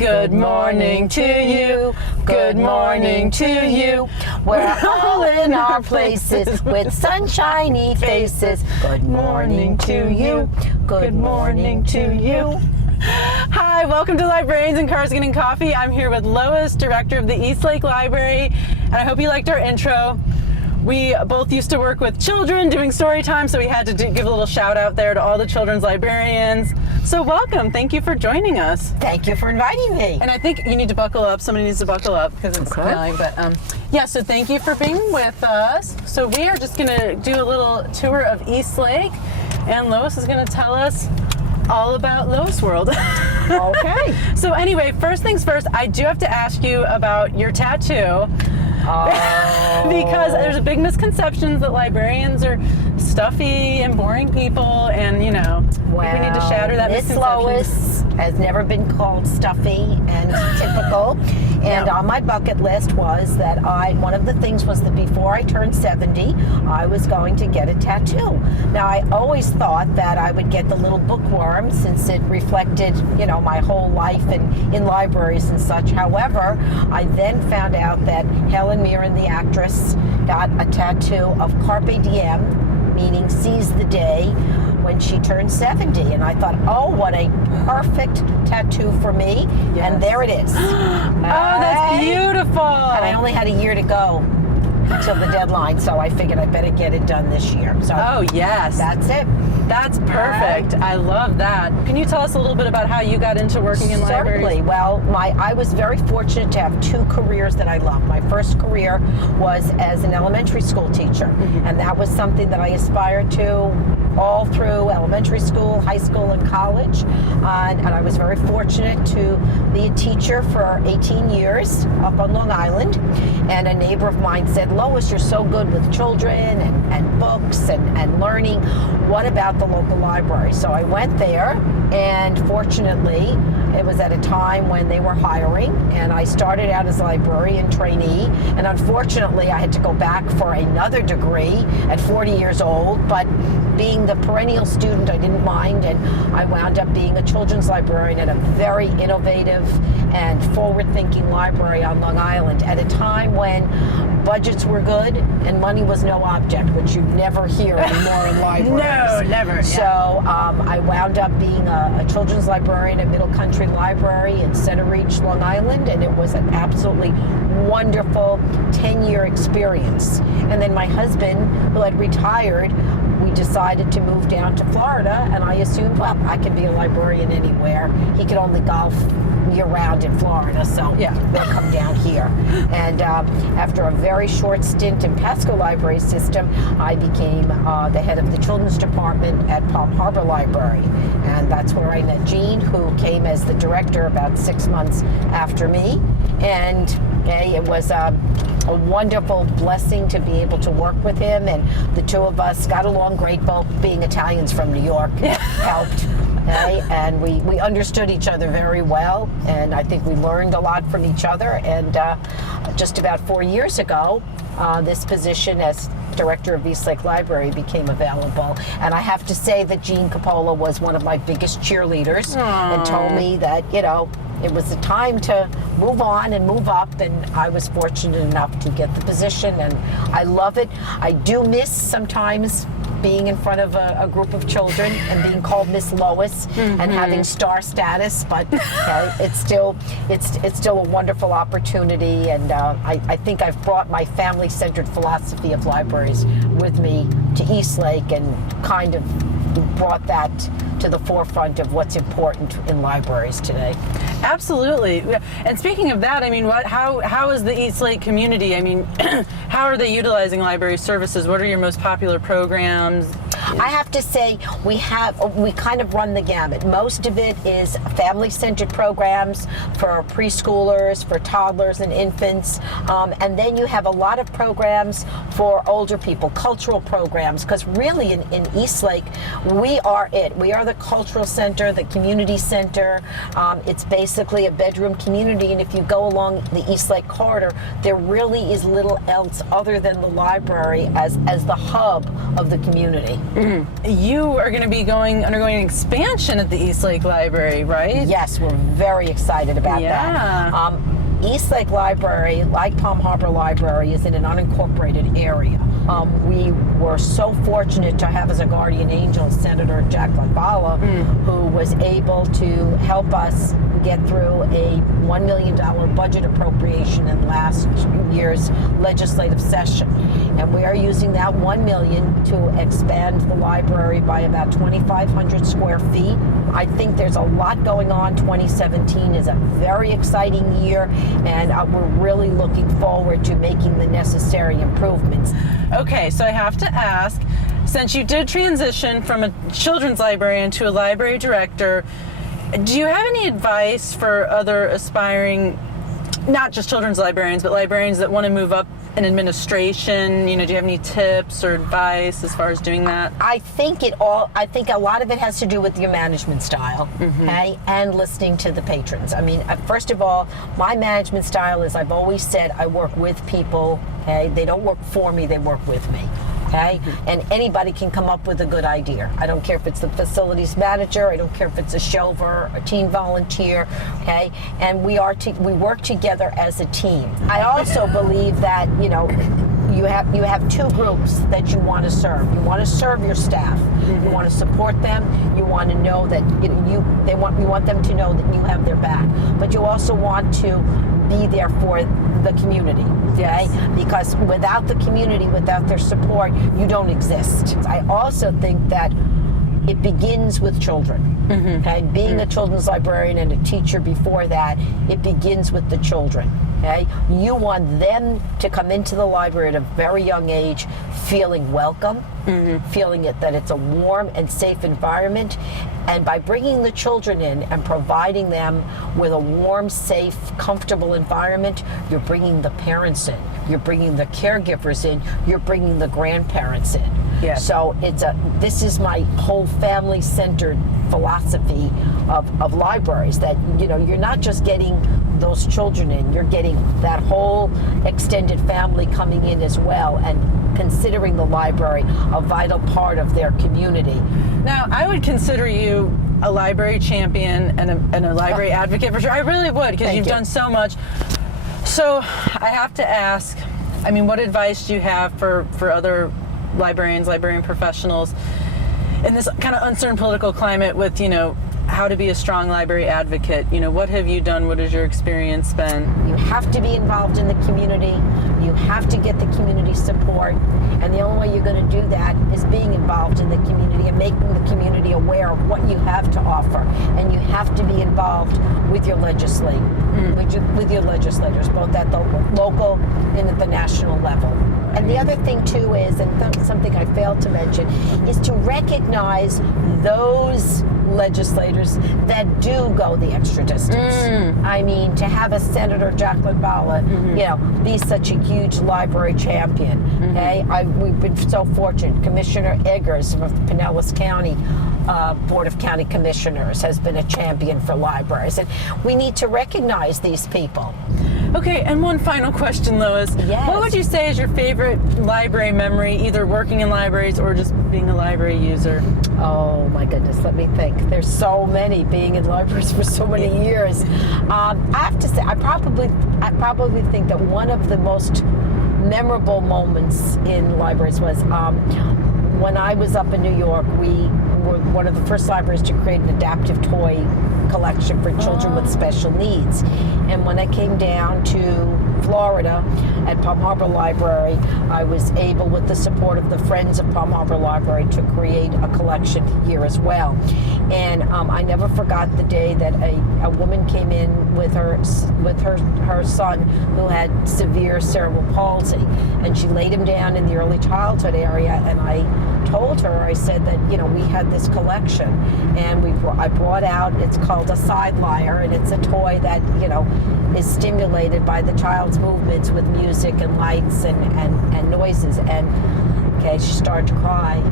Good morning to you. Good morning to you. We're all in our places with sunshiny faces. Good morning to you. Good morning to you. Hi, welcome to Librarians and Cars Getting Coffee. I'm here with Lois, director of the Eastlake Library, and I hope you liked our intro. We both used to work with children doing story time, so we had to give a little shout out there to all the children's librarians. So welcome, thank you for joining us. Thank you for inviting me. And I think you need to buckle up, somebody needs to buckle up because it's smelling, but yeah, so thank you for being with us. So we are just gonna do a little tour of Eastlake, and Lois is gonna tell us all about Lois World. Okay. So anyway, first things first, I do have to ask you about your tattoo. Oh. Because there's a big misconception that librarians are stuffy and boring people, and you know, we need to shatter that Miss misconception. Lois has never been called stuffy and typical. And on my bucket list was that one of the things was that before I turned 70, I was going to get a tattoo. Now, I always thought that I would get the little bookworm since it reflected, you know, my whole life in libraries and such. However, I then found out that Helen Mirren, the actress, got a tattoo of Carpe Diem, meaning seize the day, when she turned 70. And I thought, oh, what a perfect tattoo for me. Yes. And there it is. Oh, that's beautiful. And I only had a year to go until the deadline, so I figured I better get it done this year. So oh, yes. That's it. That's perfect. I love that. Can you tell us a little bit about how you got into working in libraries? Certainly. Well, I was very fortunate to have two careers that I loved. My first career was as an elementary school teacher, and that was something that I aspired to all through elementary school, high school, and college. And I was very fortunate to be a teacher for 18 years up on Long Island. And a neighbor of mine said, Lois, you're so good with children and books and learning. What about the local library? So I went there, and fortunately, it was at a time when they were hiring, and I started out as a librarian trainee, and unfortunately I had to go back for another degree at 40 years old, but being the perennial student, I didn't mind, and I wound up being a children's librarian at a very innovative and forward-thinking library on Long Island at a time when budgets were good and money was no object, which you never hear anymore in libraries. No, never. So I wound up being a children's librarian at Middle Country Library in Center Reach, Long Island, and it was an absolutely wonderful 10-year experience. And then my husband, who had retired, we decided to move down to Florida, and I assumed, well, I can be a librarian anywhere. He could only golf year-round in Florida, so we'll come down here. And after a very short stint in Pasco Library System, I became the head of the children's department at Palm Harbor Library. And that's where I met Gene, who came as the director about 6 months after me. And it was a wonderful blessing to be able to work with him, and the two of us got along great. Both being Italians from New York helped. And we understood each other very well, and I think we learned a lot from each other. And just about 4 years ago, this position as director of Eastlake Library became available. And I have to say that Gene Coppola was one of my biggest cheerleaders. Aww. And told me that, you know, it was the time to move on and move up, and I was fortunate enough to get the position, and I love it. I do miss sometimes being in front of a group of children and being called Miss Lois and having star status, but it's still a wonderful opportunity, and I think I've brought my family-centered philosophy of libraries with me to Eastlake and kind of brought that to the forefront of what's important in libraries today. Absolutely. And speaking of that, I mean, how is the Eastlake community? I mean, how are they utilizing library services? What are your most popular programs? I have to say we kind of run the gamut. Most of it is family-centered programs for preschoolers, for toddlers and infants, and then you have a lot of programs for older people, cultural programs, because really in Eastlake, we are it. We are the cultural center, the community center. It's basically a bedroom community, and if you go along the Eastlake corridor, there really is little else other than the library as the hub of the community. You are going to be undergoing an expansion at the Eastlake Library, right? Yes, we're very excited about that. Eastlake Library, like Palm Harbor Library, is in an unincorporated area. We were so fortunate to have as a guardian angel Senator Jacqueline Bala, who was able to help us get through a $1 million budget appropriation in last year's legislative session. And we are using that $1 million to expand the library by about 2,500 square feet. I think there's a lot going on. 2017 is a very exciting year, and we're really looking forward to making the necessary improvements. Okay, so I have to ask, since you did transition from a children's librarian to a library director, do you have any advice for other aspiring, not just children's librarians, but librarians that want to move up in administration? Do you have any tips or advice as far as doing that? I think a lot of it has to do with your management style, okay, and listening to the patrons. I mean, first of all, my management style is, I've always said, I work with people, okay? They don't work for me, they work with me. Okay? And anybody can come up with a good idea. I don't care if it's the facilities manager, I don't care if it's a shelver, a teen volunteer, okay? And we work together as a team. I also believe that, you have two groups that you want to serve. You want to serve your staff. You want to support them. You want to know that you want them to know that you have their back. But you also want to be there for the community, okay? Because without the community, without their support, you don't exist. I also think that it begins with children. Okay? Being a children's librarian and a teacher before that, it begins with the children. Okay? You want them to come into the library at a very young age feeling welcome, feeling that it's a warm and safe environment. And by bringing the children in and providing them with a warm, safe, comfortable environment, you're bringing the parents in, you're bringing the caregivers in, you're bringing the grandparents in. Yes. So this is my whole family-centered philosophy of libraries, that you're not just getting those children in, you're getting that whole extended family coming in as well, and considering the library a vital part of their community. Now, I would consider you a library champion and a library advocate for sure. I really would, because you've done so much. So I have to ask, what advice do you have for other librarians, librarian professionals in this kind of uncertain political climate with, how to be a strong library advocate? What have you done? What has your experience been? You have to be involved in the community. You have to get the community support. And the only way you're going to do that is being involved in the community and making the community aware of what you have to offer. And you have to be involved with your legislators, both at the local and at the national level. And the other thing too is, and something I failed to mention, is to recognize those legislators that do go the extra distance. To have a Senator Jacqueline Bala, be such a huge library champion. Okay, we've been so fortunate. Commissioner Eggers of the Pinellas County Board of County Commissioners has been a champion for libraries, and we need to recognize these people. Okay, and one final question, Lois. Yes. What would you say is your favorite library memory, either working in libraries or just being a library user? Oh my goodness, let me think. There's so many, being in libraries for so many years. I have to say, I probably think that one of the most memorable moments in libraries was when I was up in New York. We were one of the first libraries to create an adaptive toy collection for children with special needs. And when I came down to Florida at Palm Harbor Library, I was able, with the support of the Friends of Palm Harbor Library, to create a collection here as well. And I never forgot the day that a woman came in with her son who had severe cerebral palsy, and she laid him down in the early childhood area, and I told her, I said that we had this collection, and I brought out, it's called a side lyre, and it's a toy that is stimulated by the child's movements with music and lights and noises. And she started to cry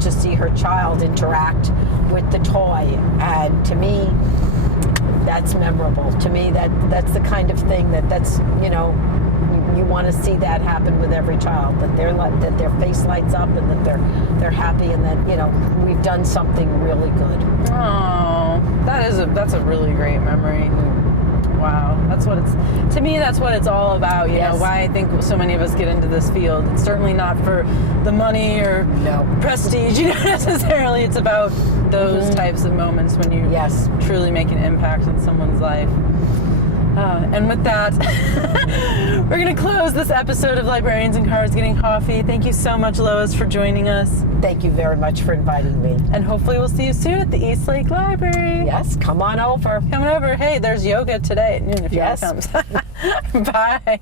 to see her child interact with the toy. And to me, that's memorable. To me, that's the kind of thing that's you want to see that happen with every child, that that their face lights up and that they're happy and that, you know, we've done something really good. Oh, that's a really great memory. Wow, to me, that's what it's all about, you know, why I think so many of us get into this field. It's certainly not for the money or prestige, you know, necessarily. It's about those types of moments when you truly make an impact in someone's life. And with that, we're going to close this episode of Librarians in Cars Getting Coffee. Thank you so much, Lois, for joining us. Thank you very much for inviting me. And hopefully we'll see you soon at the Eastlake Library. Yes, come on over. Come on over. Hey, there's yoga today at noon if you want to come. Bye.